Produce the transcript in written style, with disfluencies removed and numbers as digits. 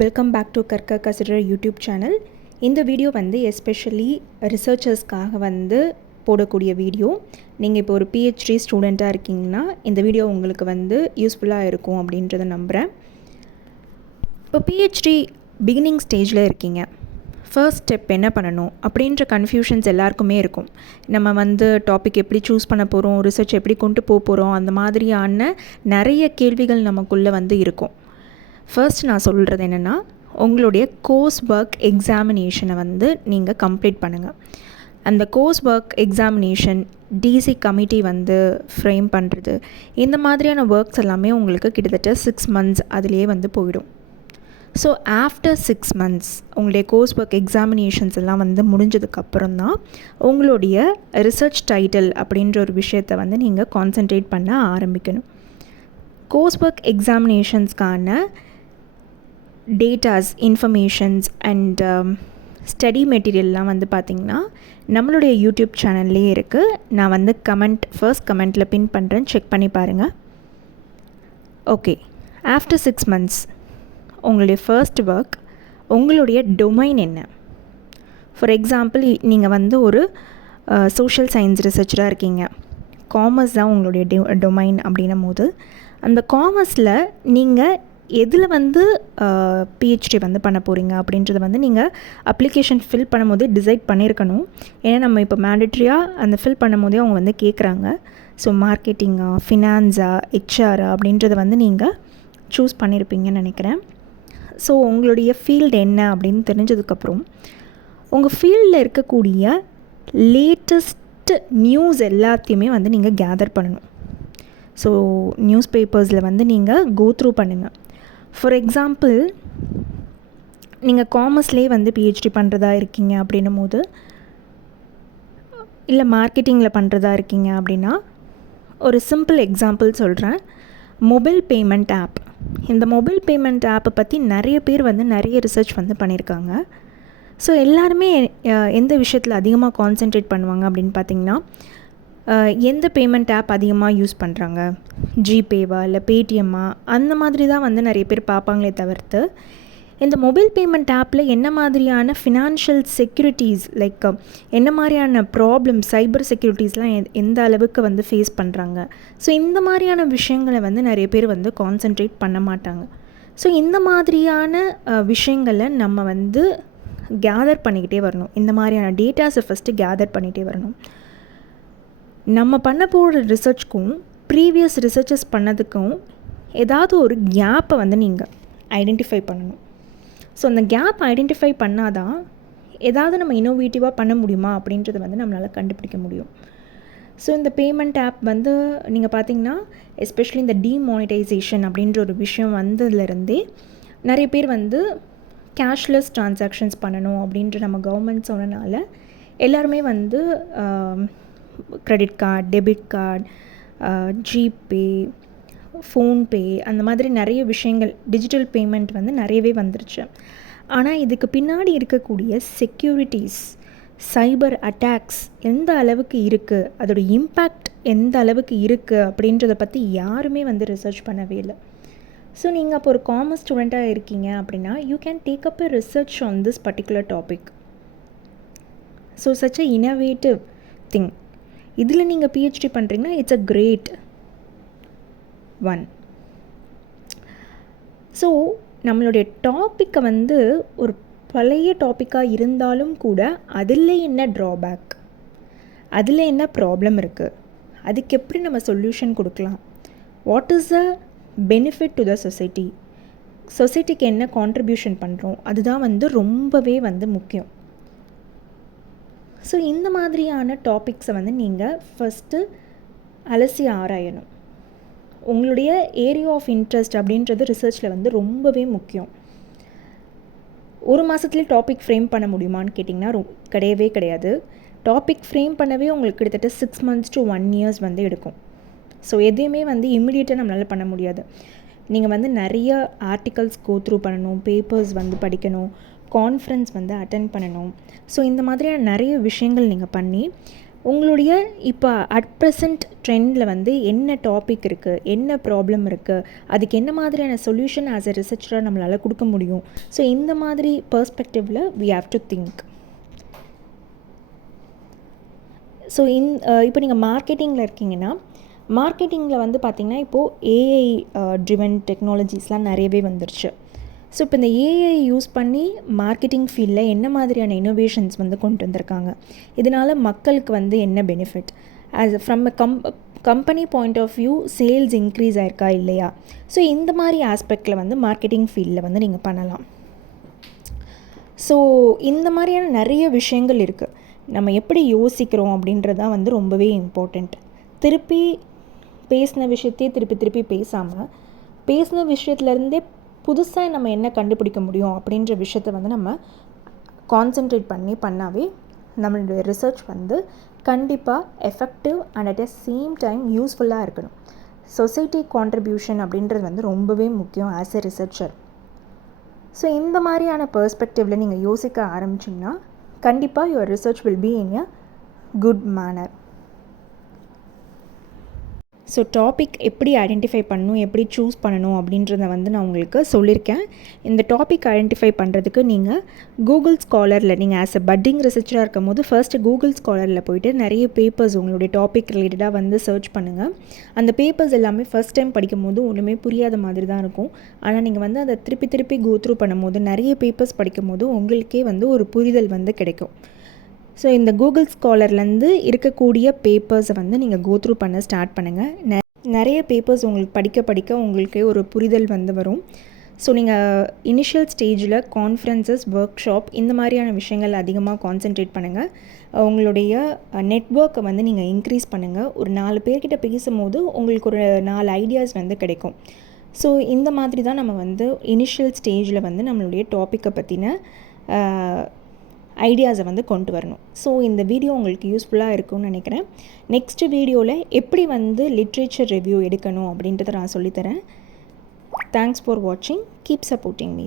Welcome back to கற்க கசிடர் YouTube channel. இந்த video வந்து எஸ்பெஷலி ரிசர்ச்சர்ஸ்க்காக வந்து போடக்கூடிய வீடியோ. நீங்கள் இப்போ ஒரு பிஹெச்டி ஸ்டூடெண்ட்டாக இருக்கீங்கன்னா இந்த வீடியோ உங்களுக்கு வந்து யூஸ்ஃபுல்லாக இருக்கும் அப்படின்றத நம்புகிறேன். இப்போ பிஹெச்டி பிகினிங் ஸ்டேஜில் இருக்கீங்க. ஃபர்ஸ்ட் ஸ்டெப் என்ன பண்ணணும் அப்படின்ற கன்ஃபியூஷன்ஸ் எல்லாருக்குமே இருக்கும். நம்ம வந்து டாபிக் எப்படி சூஸ் பண்ண போகிறோம், ரிசர்ச் எப்படி கொண்டு போக போகிறோம், அந்த மாதிரியான நிறைய கேள்விகள் நமக்குள்ளே வந்து இருக்கும். ஃபர்ஸ்ட் நான் சொல்கிறது என்னென்னா, உங்களுடைய கோர்ஸ் ஒர்க் எக்ஸாமினேஷனை வந்து நீங்கள் கம்ப்ளீட் பண்ணுங்கள். அந்த course work examination DC committee வந்து ஃப்ரேம் பண்ணுறது, இந்த மாதிரியான ஒர்க்ஸ் எல்லாமே உங்களுக்கு கிட்டத்தட்ட 6 months அதிலே வந்து போயிடும். ஸோ ஆஃப்டர் 6 months உங்களுடைய கோர்ஸ் ஒர்க் எக்ஸாமினேஷன்ஸ் எல்லாம் வந்து முடிஞ்சதுக்கப்புறம் தான் உங்களுடைய ரிசர்ச் டைட்டில் அப்படின்ற ஒரு விஷயத்தை வந்து நீங்கள் கான்சென்ட்ரேட் பண்ண ஆரம்பிக்கணும். கோர்ஸ் ஒர்க் எக்ஸாமினேஷன்ஸ்க்கான டேட்டாஸ், இன்ஃபர்மேஷன்ஸ் அண்ட் ஸ்டடி மெட்டீரியல்லாம் வந்து பார்த்திங்கன்னா நம்மளுடைய யூடியூப் சேனல்லே இருக்குது. நான் வந்து ஃபர்ஸ்ட் கமெண்ட்டில் பின் பண்ணுறேன், செக் பண்ணி பாருங்கள். ஓகே, ஆஃப்டர் 6 months உங்களுடைய ஃபர்ஸ்ட் ஒர்க், உங்களுடைய டொமைன் என்ன? ஃபார் எக்ஸாம்பிள், நீங்கள் வந்து ஒரு சோஷியல் சயின்ஸ் ரிசர்ச்சராக இருக்கீங்க, காமர்ஸ் தான் உங்களுடைய டொமைன் அப்படின்னும் போது, அந்த காமர்ஸில் நீங்கள் எதில் வந்து பிஹெச்டி வந்து பண்ண போகிறீங்க அப்படின்றத வந்து நீங்கள் அப்ளிகேஷன் ஃபில் பண்ணும் போதே டிசைட் பண்ணியிருக்கணும். ஏன்னா நம்ம இப்போ மேண்டட்ரியாக அந்த ஃபில் பண்ணும் போதே அவங்க வந்து கேட்குறாங்க. ஸோ மார்க்கெட்டிங்கா, ஃபினான்ஸா, ஹெச்ஆரா அப்படின்றத வந்து நீங்கள் சூஸ் பண்ணியிருப்பீங்கன்னு நினைக்கிறேன். ஸோ உங்களுடைய ஃபீல்டு என்ன அப்படின்னு தெரிஞ்சதுக்கப்புறம் உங்கள் ஃபீல்டில் இருக்கக்கூடிய லேட்டஸ்ட் நியூஸ் எல்லாத்தையுமே வந்து நீங்கள் கேதர் பண்ணணும். ஸோ நியூஸ் பேப்பர்ஸில் வந்து நீங்கள் கோ த்ரூ பண்ணுங்கள். ஃபார் எக்ஸாம்பிள், நீங்கள் காமர்ஸ்லேயே வந்து பிஹெச்டி பண்ணுறதா இருக்கீங்க அப்படின்னும் போது, இல்லை மார்க்கெட்டிங்கில் பண்ணுறதா இருக்கீங்க அப்படின்னா, ஒரு சிம்பிள் எக்ஸாம்பிள் சொல்கிறேன். Mobile payment app. இந்த மொபைல் பேமெண்ட் ஆப்பை பற்றி நிறைய பேர் வந்து நிறைய ரிசர்ச் வந்து பண்ணியிருக்காங்க. ஸோ எல்லாருமே எந்த விஷயத்தில் அதிகமாக கான்சென்ட்ரேட் பண்ணுவாங்க அப்படின்னு பார்த்திங்கன்னா, எந்த பேமெண்ட் ஆப் அதிகமாக யூஸ் பண்ணுறாங்க, ஜிபேவா இல்லை பேடிஎம்மா, அந்த மாதிரி தான் வந்து நிறைய பேர் பார்ப்பாங்களே தவிர்த்து, இந்த மொபைல் பேமெண்ட் ஆப்பில் என்ன மாதிரியான ஃபினான்ஷியல் செக்யூரிட்டிஸ், லைக் என்ன மாதிரியான ப்ராப்ளம், சைபர் செக்யூரிட்டிஸ்லாம் எந்த அளவுக்கு வந்து ஃபேஸ் பண்ணுறாங்க, ஸோ இந்த மாதிரியான விஷயங்களை வந்து நிறைய பேர் வந்து கான்சென்ட்ரேட் பண்ண மாட்டாங்க. ஸோ இந்த மாதிரியான விஷயங்களை நம்ம வந்து கேதர் பண்ணிக்கிட்டே வரணும். இந்த மாதிரியான டேட்டாஸை ஃபஸ்ட்டு கேதர் பண்ணிகிட்டே வரணும். நம்ம பண்ண போகிற ரிசர்ச்க்கும் ப்ரீவியஸ் ரிசர்ச்சஸ் பண்ணதுக்கும் ஏதாவது ஒரு கேப்பை வந்து நீங்கள் ஐடென்டிஃபை பண்ணணும். ஸோ அந்த கேப் ஐடென்டிஃபை பண்ணால் தான் ஏதாவது நம்ம இன்னோவேட்டிவாக பண்ண முடியுமா அப்படின்றத வந்து நம்மளால் கண்டுபிடிக்க முடியும். ஸோ இந்த பேமெண்ட் ஆப் வந்து நீங்கள் பார்த்திங்கன்னா, எஸ்பெஷலி இந்த டிமானிட்டைசேஷன் அப்படின்ற ஒரு விஷயம் வந்ததுலேருந்தே நிறைய பேர் வந்து கேஷ்லெஸ் ட்ரான்சாக்ஷன்ஸ் பண்ணணும் அப்படின்ற நம்ம கவர்மெண்ட் சொன்னனால எல்லாருமே வந்து credit card, debit card, GPay, PhonePe, அந்த மாதிரி நிறைய விஷயங்கள், டிஜிட்டல் பேமெண்ட் வந்து நிறையவே வந்துருச்சு. ஆனால் இதுக்கு பின்னாடி இருக்கக்கூடிய செக்யூரிட்டிஸ், சைபர் அட்டாக்ஸ் எந்த அளவுக்கு இருக்குது, அதோட இம்பேக்ட் எந்த அளவுக்கு இருக்குது அப்படின்றத பற்றி யாருமே வந்து ரிசர்ச் பண்ணவே இல்லை. ஸோ நீங்கள் அப்போ ஒரு காமர்ஸ் ஸ்டூடெண்ட்டாக இருக்கீங்க அப்படின்னா, you can take up a research on this particular topic. So such a innovative thing. இதில் நீங்கள் பிஹெச்டி பண்ணுறீங்கன்னா it's a grade one. So நம்மளுடைய டாப்பிக்கை வந்து ஒரு பழைய டாப்பிக்காக இருந்தாலும் கூட அதில் என்ன ட்ராபேக், அதில் என்ன ப்ராப்ளம் இருக்குது, அதுக்கு எப்படி நம்ம சொல்யூஷன் கொடுக்கலாம், what is the benefit to the society, சொசைட்டிக்கு என்ன கான்ட்ரிபியூஷன் பண்ணுறோம், அதுதான் வந்து ரொம்பவே வந்து முக்கியம். ஸோ இந்த மாதிரியான டாபிக்ஸை வந்து நீங்கள் ஃபஸ்ட்டு அலசி ஆராயணும். உங்களுடைய ஏரியா ஆஃப் இன்ட்ரெஸ்ட் அப்படின்றது ரிசர்ச்சில் வந்து ரொம்பவே முக்கியம். ஒரு மாதத்துலேயே டாபிக் ஃப்ரேம் பண்ண முடியுமான்னு கேட்டிங்கன்னா கிடையவே கிடையாது. டாபிக் ஃப்ரேம் பண்ணவே உங்களுக்கு கிட்டத்தட்ட 6 months to 1 year வந்து எடுக்கும். ஸோ எதையுமே வந்து இம்மிடியேட்டாக நம்மளால் பண்ண முடியாது. நீங்கள் வந்து நிறைய ஆர்டிகல்ஸ் கோ த்ரூ பண்ணணும், பேப்பர்ஸ் வந்து படிக்கணும், கான்ஃபரன்ஸ் வந்து அட்டென்ட் பண்ணணும். ஸோ இந்த மாதிரியான நிறைய விஷயங்கள் நீங்கள் பண்ணி உங்களுடைய இப்போ அட் ப்ரெசண்ட் ட்ரெண்டில் வந்து என்ன டாபிக் இருக்குது, என்ன ப்ராப்ளம் இருக்குது, அதுக்கு என்ன மாதிரியான சொல்யூஷன் ஆஸ் எ ரிசர்ச்சராக நம்மளால் கொடுக்க முடியும். ஸோ இந்த மாதிரி பெர்ஸ்பெக்டிவில் we have to think. So இப்போ நீங்கள் மார்க்கெட்டிங்கில் இருக்கீங்கன்னா, மார்க்கெட்டிங்கில் வந்து பார்த்திங்கன்னா இப்போது ஏஐ ட்ரிவன் டெக்னாலஜிஸ்லாம் நிறையவே வந்துருச்சு. ஸோ இப்போ இந்த ஏஐ யூஸ் பண்ணி மார்க்கெட்டிங் ஃபீல்டில் என்ன மாதிரியான இன்னோவேஷன்ஸ் வந்து கொண்டு வந்திருக்காங்க, இதனால் மக்களுக்கு வந்து என்ன benefit, as from a company point of view sales increase ஆயிருக்கா இல்லையா. ஸோ இந்த மாதிரி ஆஸ்பெக்டில் வந்து மார்க்கெட்டிங் ஃபீல்டில் வந்து நீங்கள் பண்ணலாம். ஸோ இந்த மாதிரியான நிறைய விஷயங்கள் இருக்குது. நம்ம எப்படி யோசிக்கிறோம் அப்படின்றது தான் வந்து ரொம்பவே இம்பார்ட்டண்ட். திருப்பி பேசின விஷயத்தையே திருப்பி பேசாமல், பேசின விஷயத்துலேருந்தே புதுசாக நம்ம என்ன கண்டுபிடிக்க முடியும் அப்படின்ற விஷயத்தை வந்து நம்ம கான்சென்ட்ரேட் பண்ணாவே நம்மளுடைய ரிசர்ச் வந்து கண்டிப்பாக effective and at a same time யூஸ்ஃபுல்லாக இருக்கணும். சொசைட்டி கான்ட்ரிபியூஷன் அப்படின்றது வந்து ரொம்பவே முக்கியம் ஆஸ் எ ரிசர்ச்சர். ஸோ இந்த மாதிரியான பெர்ஸ்பெக்டிவில் நீங்கள் யோசிக்க ஆரம்பிச்சிங்கன்னா கண்டிப்பாக your research will be in a good manor. So topic எப்படி ஐடென்டிஃபை பண்ணணும், எப்படி சூஸ் பண்ணணும் அப்படின்றத வந்து நான் உங்களுக்கு சொல்லியிருக்கேன். இந்த டாபிக் ஐடென்டிஃபை பண்ணுறதுக்கு நீங்கள் கூகுள் ஸ்காலரில் நீங்கள் ஆஸ் எ பட்டிங் ரிசர்ச்சராக இருக்கும் போது ஃபர்ஸ்ட்டு கூகுள் ஸ்காலரில் போய்ட்டு நிறைய பேப்பர்ஸ் உங்களுடைய டாபிக் ரிலேட்டடாக வந்து சர்ச் பண்ணுங்கள். அந்த பேப்பர்ஸ் எல்லாமே ஃபஸ்ட் டைம் படிக்கும் போது ஒன்றுமே புரியாத மாதிரி தான் இருக்கும். ஆனால் நீங்கள் வந்து அதை திருப்பி கோ த்ரூ பண்ணும்போது, நிறைய பேப்பர்ஸ் படிக்கும் போது உங்களுக்கே வந்து ஒரு புரிதல் வந்து கிடைக்கும். ஸோ இந்த கூகுள் ஸ்காலர்லேருந்து இருக்கக்கூடிய பேப்பர்ஸை வந்து நீங்கள் கோ த்ரூ பண்ண ஸ்டார்ட் பண்ணுங்கள். நிறைய பேப்பர்ஸ் உங்களுக்கு படிக்க உங்களுக்கே ஒரு புரிதல் வந்து வரும். ஸோ நீங்கள் இனிஷியல் ஸ்டேஜில் கான்ஃபரன்சஸ், ஒர்க் ஷாப் இந்த மாதிரியான விஷயங்கள் அதிகமாக கான்சென்ட்ரேட் பண்ணுங்கள். உங்களுடைய நெட்வொர்க்கை வந்து நீங்கள் இன்க்ரீஸ் பண்ணுங்கள். ஒரு 4 பேர்கிட்ட பேசும்போது உங்களுக்கு ஒரு 4 ஐடியாஸ் வந்து கிடைக்கும். ஸோ இந்த மாதிரி தான் நம்ம வந்து இனிஷியல் ஸ்டேஜில் வந்து நம்மளுடைய டாப்பிக்கை பற்றின ஐடியாஸை வந்து கொண்டு வரணும். ஸோ இந்த வீடியோ உங்களுக்கு யூஸ்ஃபுல்லாக இருக்கும்னு நினைக்கிறேன். நெக்ஸ்ட் வீடியோவில் எப்படி வந்து லிட்ரேச்சர் ரிவ்யூ எடுக்கணும் அப்படின்றத நான் சொல்லித்தரேன். தேங்க்ஸ் ஃபார் வாட்சிங். Keep supporting me.